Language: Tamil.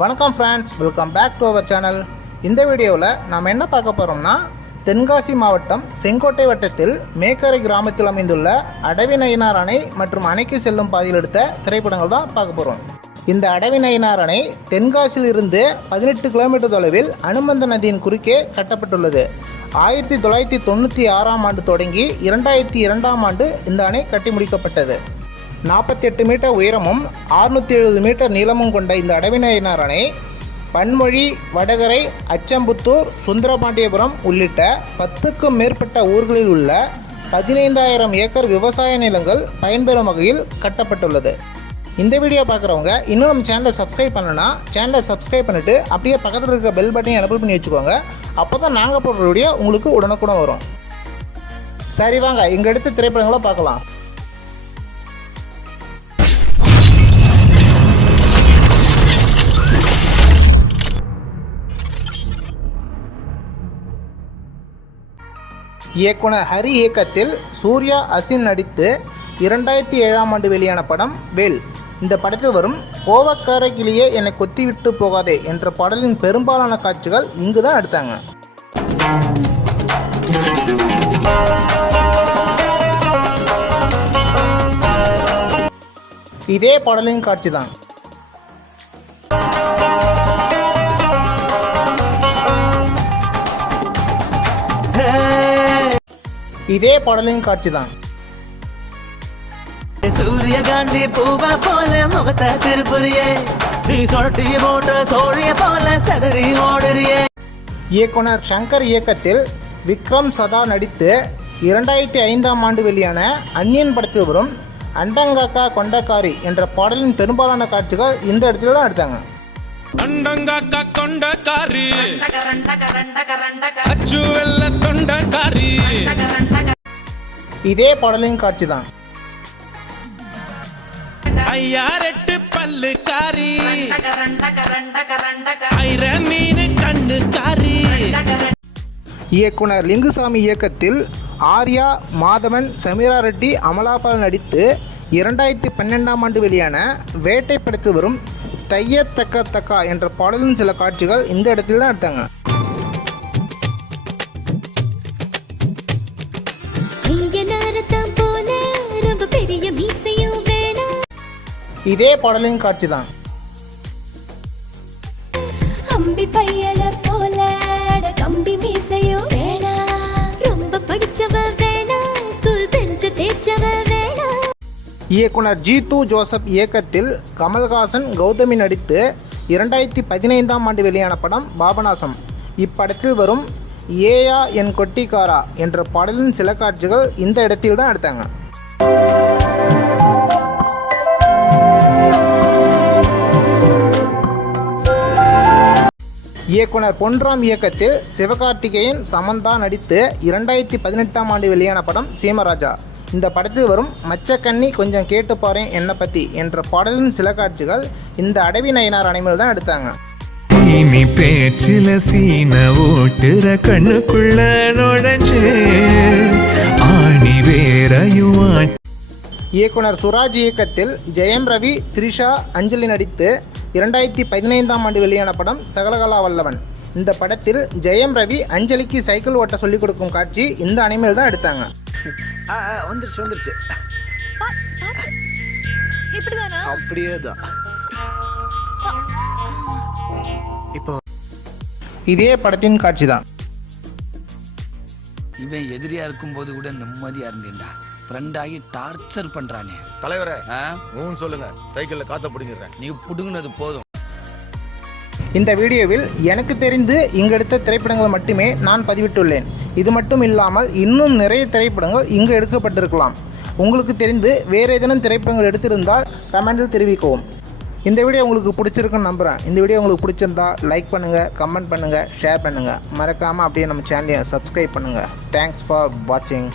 வணக்கம் friends welcome back to our channel இந்த வீடியோவில் நாம் என்ன பார்க்க போகிறோம்னா தென்காசி மாவட்டம் செங்கோட்டை வட்டத்தில் மேக்கரை கிராமத்தில் அமைந்துள்ள அடவி நயினார் அணை மற்றும் அணைக்கு செல்லும் பாதையில் எடுத்த திரைப்படங்கள் தான் பார்க்க போகிறோம் இந்த அடவி நயினார் அணை தென்காசியிலிருந்து பதினெட்டு கிலோமீட்டர் தொலைவில் அனுமந்த நதியின் குறுக்கே கட்டப்பட்டுள்ளது. ஆயிரத்தி தொள்ளாயிரத்தி தொண்ணூற்றி ஆறாம் ஆண்டு தொடங்கி இரண்டாயிரத்தி இரண்டாம் ஆண்டு இந்த அணை கட்டி முடிக்கப்பட்டது. நாற்பத்தி எட்டு மீட்டர் உயரமும் அறுநூற்றி எழுபது மீட்டர் நீளமும் கொண்ட இந்த அடவிநயினார் அணை பன்மொழி வடகரை அச்சம்புத்தூர் சுந்தரபாண்டியபுரம் உள்ளிட்ட பத்துக்கும் மேற்பட்ட ஊர்களில் உள்ள பதினைந்தாயிரம் ஏக்கர் விவசாய நிலங்கள் பயன்பெறும் வகையில் கட்டப்பட்டுள்ளது. இந்த வீடியோ பார்க்குறவங்க இன்னும் நம்ம சேனலை சப்ஸ்கிரைப் பண்ணலன்னா சேனலை சப்ஸ்கிரைப் பண்ணிவிட்டு அப்படியே பக்கத்தில் இருக்கிற பெல் பட்டனையும் எனபிள் பண்ணி வச்சுக்கோங்க. அப்போ தான் நாங்கள் போடுற வீடியோ உங்களுக்கு உடனுக்குடன் வரும். சரி வாங்க இங்கே எடுத்து திரைப்படங்களை பார்க்கலாம். இயக்குனர் ஹரி இயக்கத்தில் சூர்யா அசின் நடித்து இரண்டாயிரத்தி ஏழாம் ஆண்டு வெளியான படம் வேல். இந்த படத்தில் வரும் கோவக்கார கிளியே என்னை கொத்திவிட்டு போகாதே என்ற பாடலின் பெரும்பாலான காட்சிகள் இங்கு தான் எடுத்தாங்க. இதே பாடலின் காட்சி தான் இதே பாடலின் காட்சி தான். சூரியகாந்தி பூவா போல முகத்தை திருப்புறியே. சோழிய போல சதறி ஓடுறியே. இயக்குனர் சங்கர் இயக்கத்தில் விக்ரம் சதா நடித்து இரண்டாயிரத்தி ஐந்தாம் ஆண்டு வெளியான அந்நியன் படத்தில் வரும் அண்டங்காக்கா கொண்டக்காரி என்ற பாடலின் பெரும்பாலான காட்சிகள் இந்த இடத்துல தான் எடுத்தாங்க. அண்டங்காக்கா தொண்டக்காரி இதே பாடலின் காட்சி தான் ஐயாரெட்டு பல்லு காரி கண்ணு காரி இயக்குனர் லிங்குசாமி இயக்கத்தில் ஆர்யா மாதவன் சமீரா ரெட்டி அமலாபால் நடித்து இரண்டாயிரத்தி பன்னெண்டாம் ஆண்டு வெளியான வேட்டை படத்தில் வரும் தைய தக்க தக்கா என்ற பாடலின் சில காட்சிகள் இந்த இடத்துல தான் எடுத்தாங்க. இதே பாடலின் காட்சி தான். அம்பி பையல போல அட கம்பி மீசையும் வேணாம் ரொம்ப படிச்சவ வேணாம் ஸ்கூல் பெஞ்ச தேய்ச்சவ வேணாம் இயக்குனர் ஜீத்து ஜோசப் இயக்கத்தில் கமல்ஹாசன் கௌதமி நடித்து இரண்டாயிரத்தி பதினைந்தாம் ஆண்டு வெளியான படம் பாபநாசம். இப்படத்தில் வரும் ஏயா என் கொட்டிக்காரா என்ற பாடலின் சில காட்சிகள் இந்த இடத்தில் தான் எடுத்தாங்க. இயக்குனர் பொன்ராம் இயக்கத்தில் சிவகார்த்திகேயன் சமந்தா நடித்து இரண்டாயிரத்தி பதினெட்டாம் ஆண்டு வெளியான படம் சீமராஜா. இந்த படத்தில் வரும் மச்சக்கண்ணி கொஞ்சம் கேட்டு பாரேன் என்னை பற்றி என்ற பாடலின் சில காட்சிகள் இந்த அடவி நயனார் அனைமையில் தான் எடுத்தாங்க. இனி பேச்சில சீன ஓட்டுற கண்ணுக்குள்ள நுழைஞ்சு ஆணி வேறையும் இயக்குனர் சுராஜ் இயக்கத்தில் ஜெயம் ரவி த்ரிஷா அஞ்சலி நடித்து இரண்டாயிரத்தி பதினைந்தாம் ஆண்டு வெளியான படம் சகலகலா வல்லவன். இந்த படத்தில் ஜெயம் ரவி அஞ்சலிக்கு சைக்கிள் ஓட்ட சொல்லிக் கொடுக்கும் காட்சி இந்த அனிமையில் தான் எடுத்தாங்க. வந்துருச்சு வந்துருச்சு. அப்படியே தான் இப்போ இதே படத்தின் காட்சி தான் இவன் எதிரியா இருக்கும்போது கூட நிம்மதியா இருந்தேன்டா. ஃப்ரெண்ட் ஆகி டார்ச்சர் பண்றானே. தலைவரே ஆ? ஊன்னு சொல்லுங்க. சைக்கிள்ல காத்த பிடிங்கிடுறேன். நீ புடுங்கினது போதும். இந்த வீடியோவில் எனக்கு தெரிந்து இங்கு எடுத்த திரைப்படங்கள் மட்டுமே நான் பதிவிட்டுள்ளேன். இது மட்டும் இல்லாமல் இன்னும் நிறைய திரைப்படங்கள் இங்கு எடுக்கப்பட்டிருக்கலாம். உங்களுக்கு தெரிந்து வேறு ஏதேனும் திரைப்படங்கள் எடுத்திருந்தால் கமெண்டில் தெரிவிக்கவும். இந்த வீடியோ உங்களுக்கு பிடிச்சிருக்குன்னு நம்புகிறேன் இந்த வீடியோ உங்களுக்கு பிடிச்சிருந்தா லைக் பண்ணுங்கள் கமெண்ட் பண்ணுங்கள் ஷேர் பண்ணுங்கள் மறக்காமல் அப்படியே நம்ம சேனலையை சப்ஸ்கிரைப் பண்ணுங்கள் தேங்க்ஸ் ஃபார் வாட்சிங்